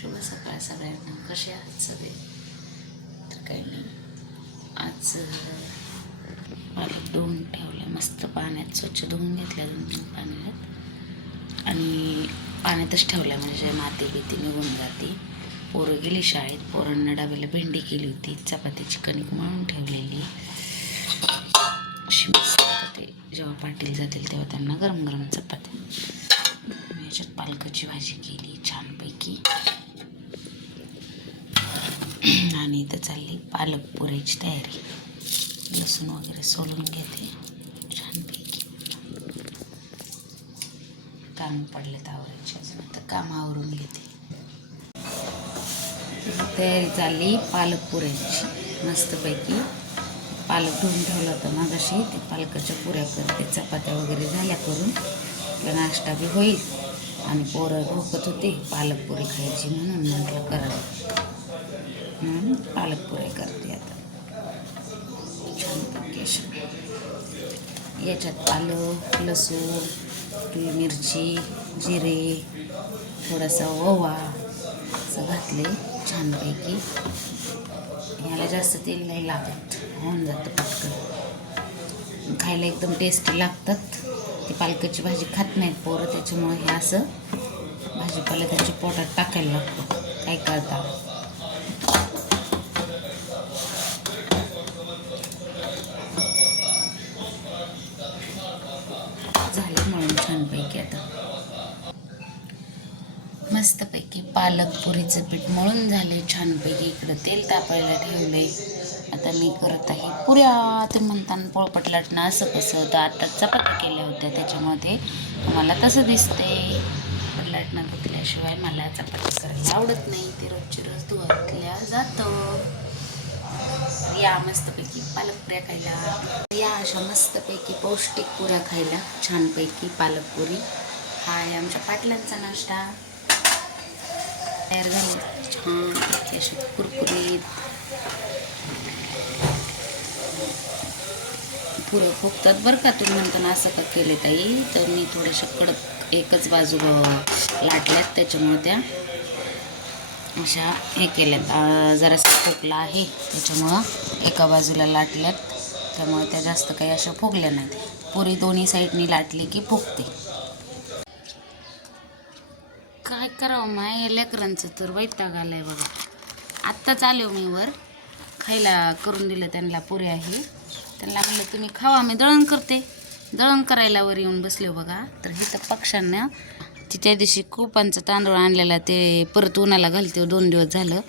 शुभ सकाळ सगळ्यांना. कसे आहात सगळे? तर काही नाही. आज पालक धुवून ठेवलं. मस्त पाण्यात स्वच्छ धुवून घेतल्या दोन तीन पाण्यात. आणि पाण्यातच ठेवल्या म्हणजे माती बिती निघून जाते. पोरं गेली शाळेत. पोरांना डाब्याला भेंडी केली होती. चपातीची कणिक मळून ठेवलेली. अशी मस्त ते जेव्हा पाटील जातील तेव्हा त्यांना गरम गरम चपाती याच्यात पालकाची भाजी केली छानपैकी आणि इथं चालली. पालक पुऱ्याची तयारी. लसूण वगैरे सोलून घेते. छानपैकी. काम पडले आवरायचे अजून. आता काम आवरून घेते. तयारी चालली पालक पुऱ्याची मस्तपैकी पालक धुवून ठेवला होता माझ्याशी ते पालकाच्या पुऱ्या करते. चपात्या वगैरे झाल्या करून. नाश्ता बी होईल. आणि पोरं भोकत होते. पालक पुरी खायची म्हणून म्हटलं करावं. पालक पुरे करते आता. छान अशा. याच्यात पालक लसूण हिरवी मिरची जिरे थोडासा ओवा असं घातले छानपैकी. ह्याला जास्त तेल नाही लागत होऊन जातं पटकन. खायला एकदम टेस्टी लागतात. ती पालकाची भाजी खात नाहीत पोरं त्याच्यामुळे हे असं भाजीपाला त्यांच्या पोटात टाकायला लागतो. काय करता झाले म्हणून छानपैकी आता मस्तपैकी पालक पुरीचं पीठ मळून झाले छानपैकी इकडं तेल तापायला ठेवले आता मी करत आहे पुऱ्या ते म्हणताना पोळपट लाटणं असं कसं तर आता चपात्या केल्या होत्या त्याच्यामध्ये मला तसं दिसते लाटणं धुतल्याशिवाय मला चपाती करायला आवडत नाही ते रोजची रोज धुवायला जातं. या मस्तपैकी पालक पुऱ्या खायला. या अशा मस्तपैकी पौष्टिक पुऱ्या खायला छानपैकी पालक पुरी. हा आहे आमच्या पाटलांचा नाश्ता. छान अशी कुरकुरीत. पुरं फुगतात बरं का तुम्ही म्हणताना असं का केले ताई? तर मी थोड्याशा कडक एकच बाजू लाटल्यात त्याच्यामुळे त्या. अशा हे केल्यात. जरासा फुगला आहे त्याच्यामुळं एका बाजूला लाटल्यात. त्यामुळे त्या जास्त काही अशा फुगल्या नाहीत. पुरी दोन्ही साईडनी लाटली की फुगते. काय करावं माय? लेकरांचं तर वैताग आलाय बघा. आत्ताच आलो मी वर. खायला करून दिलं त्यांना पुऱ्या आहे. त्यांना म्हणलं तुम्ही खावा मी दळण करते. दळण करायला वर येऊन बसले हो बघा. तर हे तर पक्ष्यांना तिच्या दिवशी कुपांचा तांदूळ आणलेला ते परत उन्हाला घालते दोन दिवस झालं.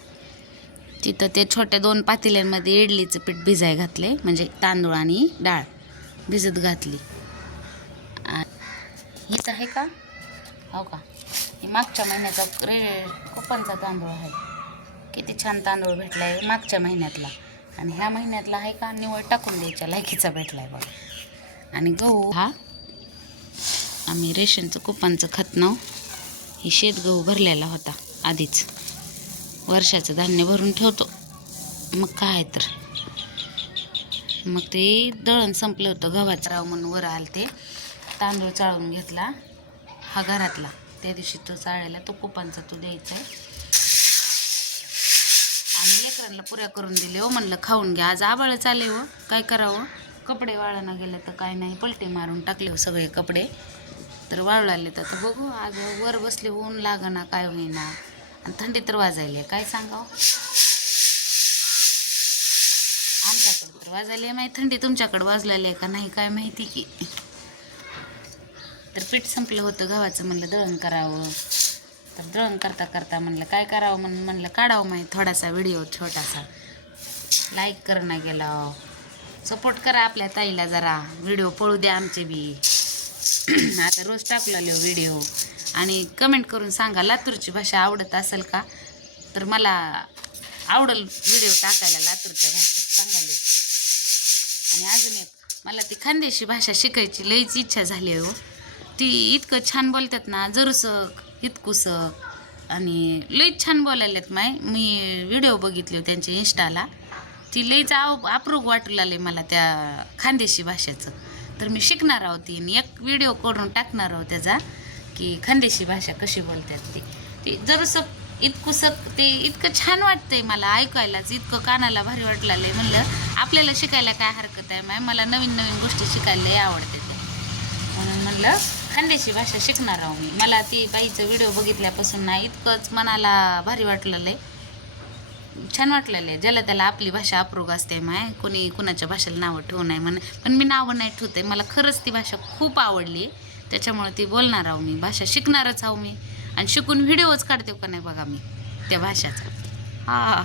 तिथं ते छोट्या दोन पातेल्यांमध्ये इडलीचं पीठ भिजाय घातले म्हणजे तांदूळ आणि डाळ भिजत घातली. आ- हीच आहे का? हो का? मागच्या महिन्याचा रे कुपनचा तांदूळ आहे. किती छान तांदूळ भेटला आहे मागच्या महिन्यातला. आणि ह्या महिन्यातला आहे का निवड टाकून द्यायच्या लायकीचा भेटला आहे बघा. आणि गहू हा आम्ही रेशनचं कुपनचं खतनाव ही शेत गहू भरलेला होता आधीच. वर्षाचं धान्य भरून ठेवतो. मग काय तर. मग ते दळण संपलं होतं गव्हाचं. राव म्हणून वर आलं ते तांदूळ चाळून घेतला हा घरातला. त्या दिवशी तो चाळायला तो कुपांचा तो द्यायचा आहे आणि लेकरांना पुऱ्या करून दिले हो म्हणलं खाऊन घ्या. आज आबाळच आले हो काय करावं? कपडे वाळायला गेलं तर काय नाही पलटे मारून टाकले हो सगळे कपडे. तर वाळू आले तर बघू आज वर बसले ऊन लागना काय होईना. आणि थंडी तर वाजायली काय सांगावं? आमच्याकडे तर वाजायली माहिती थंडी तुमच्याकडे वाजलेली आहे का नाही काय माहिती की. तर पीठ संपलं होतं गव्हाचं म्हणलं दळण करावं. तर दळण करता करता म्हणलं काय करावं? म्हणून म्हणलं काढावं माहीत थोडासा व्हिडिओ छोटासा. लाईक करणं गेला सपोर्ट करा आपल्या ताईला जरा. व्हिडिओ पळू द्या आमचे बी. आता रोज टाकू लागले व्हिडिओ. आणि कमेंट करून सांगा लातूरची भाषा आवडत असेल का? तर मला आवडेल व्हिडिओ टाकायला लातूरच्या भाषेत सांगायला. आणि अजून एक मला ती खानदेशी भाषा शिकायची लईच इच्छा झाली आहे हो. ती इतकं छान बोलतात ना जरूसक इतकुसक आणि लईच छान बोलायलेत माय. मी व्हिडिओ बघितले त्यांच्या इन्स्टाला ती लईच आव अप्रूप वाटू लागले मला त्या खानदेशी भाषेचं. तर मी शिकणार आहोत ती आणि एक व्हिडिओ करून टाकणार आहोत त्याचा की खानदेशी भाषा कशी बोलतात ती. ती जरासं इतकुसक ते इतकं छान वाटतंय मला ऐकायलाच. इतकं कानाला भारी वाटलेलं म्हणलं आपल्याला शिकायला काय हरकत आहे माय? मला नवीन नवीन गोष्टी शिकायला आवडते ते. म्हणून म्हणलं खानदेशी भाषा शिकणार आहो मी. मला ती बाईचं व्हिडिओ बघितल्यापासून ना इतकंच मनाला भारी वाटलेलं आहे. छान वाटलेलं आहे. ज्याला त्याला आपली भाषा अप्रोग असते माय. कोणी कुणाच्या भाषेला नावं ठेवू नये म्हणे पण मी नावं नाही ठेवते मला खरंच ती भाषा खूप आवडली. त्याच्यामुळे ती बोलणार आहो मी. भाषा शिकणारच आहो मी. आणि शिकून व्हिडिओच काढते का नाही बघा मी त्या भाषाचा. हा.